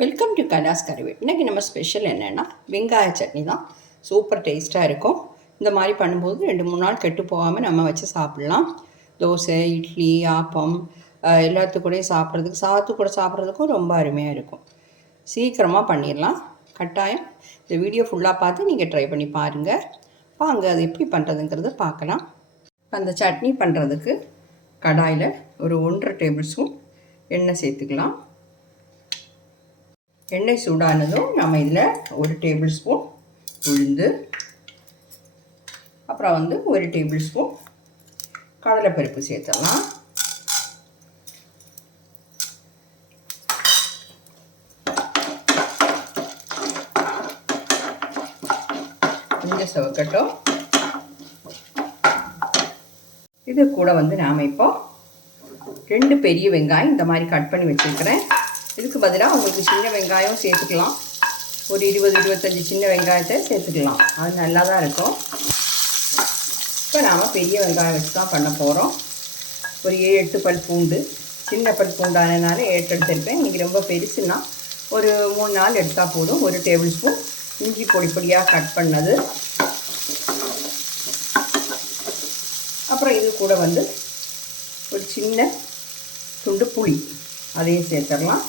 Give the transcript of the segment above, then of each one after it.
Welcome to கலாஸ் கருவி இன்றைக்கி நம்ம ஸ்பெஷல் என்னென்னா வெங்காய சட்னி தான். சூப்பர் டேஸ்ட்டாக இருக்கும். இந்த மாதிரி பண்ணும்போது ரெண்டு மூணு நாள் கெட்டு போகாமல் நம்ம வச்சு சாப்பிட்லாம். தோசை இட்லி ஆப்பம் எல்லாத்துக்கூடையும் எல்லாத்துக்கூடயும் சாப்பிட்றதுக்கு சாத்து கூட சாப்பிட்றதுக்கும் ரொம்ப அருமையாக இருக்கும். சீக்கிரமாக பண்ணிடலாம். கட்டாயம். இந்த வீடியோ ஃபுல்லாக பார்த்து நீங்கள் ட்ரை பண்ணி பாருங்கள் வாங்க அது எப்படி பண்ணுறதுங்கிறத பார்க்கலாம். அந்த சட்னி பண்ணுறதுக்கு கடாயில் ஒரு ஒன்றரை டேபிள் ஸ்பூன் எண்ணெய் சேர்த்துக்கலாம். எண்ணெய் சூடானதும் நம்ம இதில் ஒரு டேபிள் ஸ்பூன் உளுந்து அப்புறம் வந்து ஒரு டேபிள் ஸ்பூன் கடலைப்பருப்பு சேர்த்துடலாம். கொஞ்சம் செவக்கட்டும். இது கூட வந்து நாம் இப்போ ரெண்டு பெரிய வெங்காயம் இந்த மாதிரி கட் பண்ணி வச்சுருக்கிறேன். இதுக்கு பதிலாக உங்களுக்கு சின்ன வெங்காயம் சேர்த்துக்கலாம். ஒரு இருபது இருபத்தஞ்சி சின்ன வெங்காயத்தை சேர்த்துக்கலாம். அது நல்லா தான் இருக்கும். இப்போ நாம் பெரிய வெங்காயம் வச்சு தான் பண்ண போகிறோம் ஒரு ஏழு எட்டு பல் பூண்டு. சின்ன பல் பூண்டானதுனால எட்டு எடுத்திருப்பேன். இன்றைக்கி ரொம்ப பெருசுன்னா ஒரு மூணு நாள் எடுத்தால் போதும். ஒரு டேபிள் ஸ்பூன் இஞ்சி பொடி பொடியாக கட் பண்ணது. அப்புறம் இது கூட வந்து ஒரு சின்ன துண்டு புளி. அதையும் சேர்த்துடலாம்.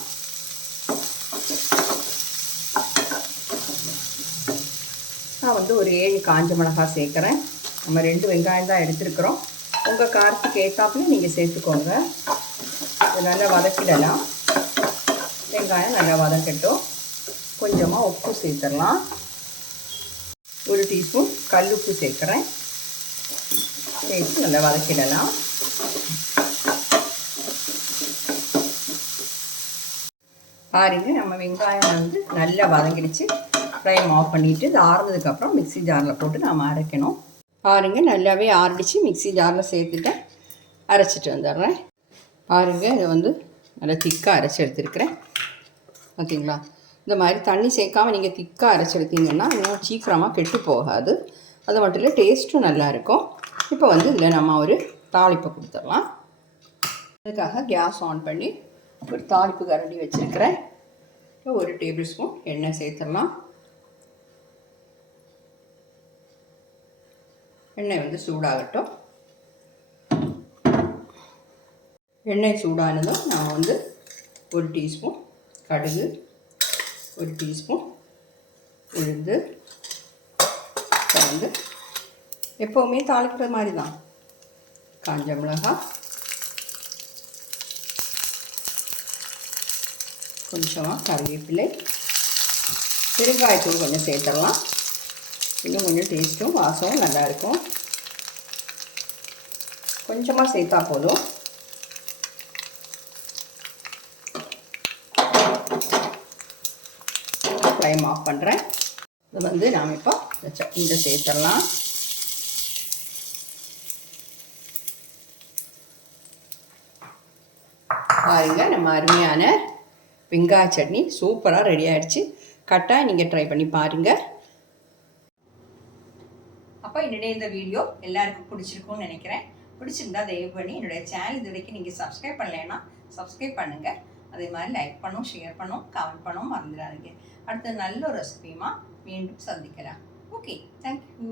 வந்து ஒரு ஏழு காஞ்ச மிளகாய் சேர்க்குறேன். நம்ம ரெண்டு வெங்காயம் தான் எடுத்துருக்குறோம். உங்கள் காரத்துக்கு ஏற்றாப்புல நீங்கள் சேர்த்துக்கோங்க. இது நல்லா வதக்கிடலாம். வெங்காயம் நல்லா வதக்கட்டும். கொஞ்சமாக உப்பு சேர்த்துடலாம். ஒரு டீஸ்பூன் கல் உப்பு சேர்க்குறேன். சேர்த்து நல்லா வதக்கிடலாம். பாருங்க நம்ம வெங்காயம் வந்து நல்லா வதங்கிடுச்சு. ஃப்ளைம் ஆஃப் பண்ணிவிட்டு இது ஆறுனதுக்கப்புறம் மிக்ஸி ஜாரில் போட்டு நாம் அரைக்கணும். பாருங்கள் நல்லாவே ஆறிடுச்சு. மிக்ஸி ஜாரில் சேர்த்துட்டேன். அரைச்சிட்டு வந்துடுறேன். பாருங்கள் இதை வந்து நல்லா திக்காக அரைச்சி எடுத்துருக்குறேன். ஓகேங்களா இந்த மாதிரி தண்ணி சேர்க்காம நீங்கள் திக்காக அரைச்சி எடுத்தீங்கன்னா இன்னும் சீக்கிரமாக கெட்டு போகாது. அது மட்டும் இல்லை டேஸ்ட்டும் நல்லாயிருக்கும் இப்போ வந்து இதில் நம்ம ஒரு தாளிப்பை கொடுத்துடலாம். அதுக்காக கேஸ் ஆன் பண்ணி ஒரு தாளிப்பு கரண்டி வச்சுருக்கிறேன். இப்போ ஒரு டேபிள் ஸ்பூன் எண்ணெய் சேர்த்துடலாம். எண்ணெய் வந்து சூடாகட்டும். எண்ணெய் சூடானதும் நான் வந்து ஒரு டீஸ்பூன் கடுகு ஒரு டீஸ்பூன் உளுந்து அப்புறம் வந்து எப்போவுமே தாளிக்கிற மாதிரி தான் காஞ்ச மிளகாய் கொஞ்சமாக கருவேப்பிலை பெருங்காயத்தூள் கொஞ்சம் சேர்த்துடலாம். இன்னும் கொஞ்சம் டேஸ்ட்டும் வாசமும் நல்லா இருக்கும் கொஞ்சமாக சேர்த்தா போதும். ஃப்ளைம் ஆஃப் பண்ணுறேன் இது வந்து நாம் இப்போ இந்த சேர்த்துடலாம். பாருங்க நம்ம அருமையான வெங்காய சட்னி சூப்பராக ரெடி ஆகிடுச்சு கட்டாயம் நீங்கள் ட்ரை பண்ணி பாருங்கள் அப்போ என்னுடைய இந்த வீடியோ எல்லாருக்கும் பிடிச்சிருக்கும்னு நினைக்கிறேன். பிடிச்சிருந்தா தயவு பண்ணி என்னுடைய சேனல் இது வரைக்கும் நீங்கள் சப்ஸ்கிரைப் பண்ணலைன்னா சப்ஸ்கிரைப் பண்ணுங்கள் அதே மாதிரி லைக் பண்ணும் ஷேர் பண்ணும் கமெண்ட் பண்ணும் மறந்துடாதீங்க. அடுத்த நல்ல ஒரு ரெசிபியுமா மீண்டும் சந்திக்கலாம். Okay thank you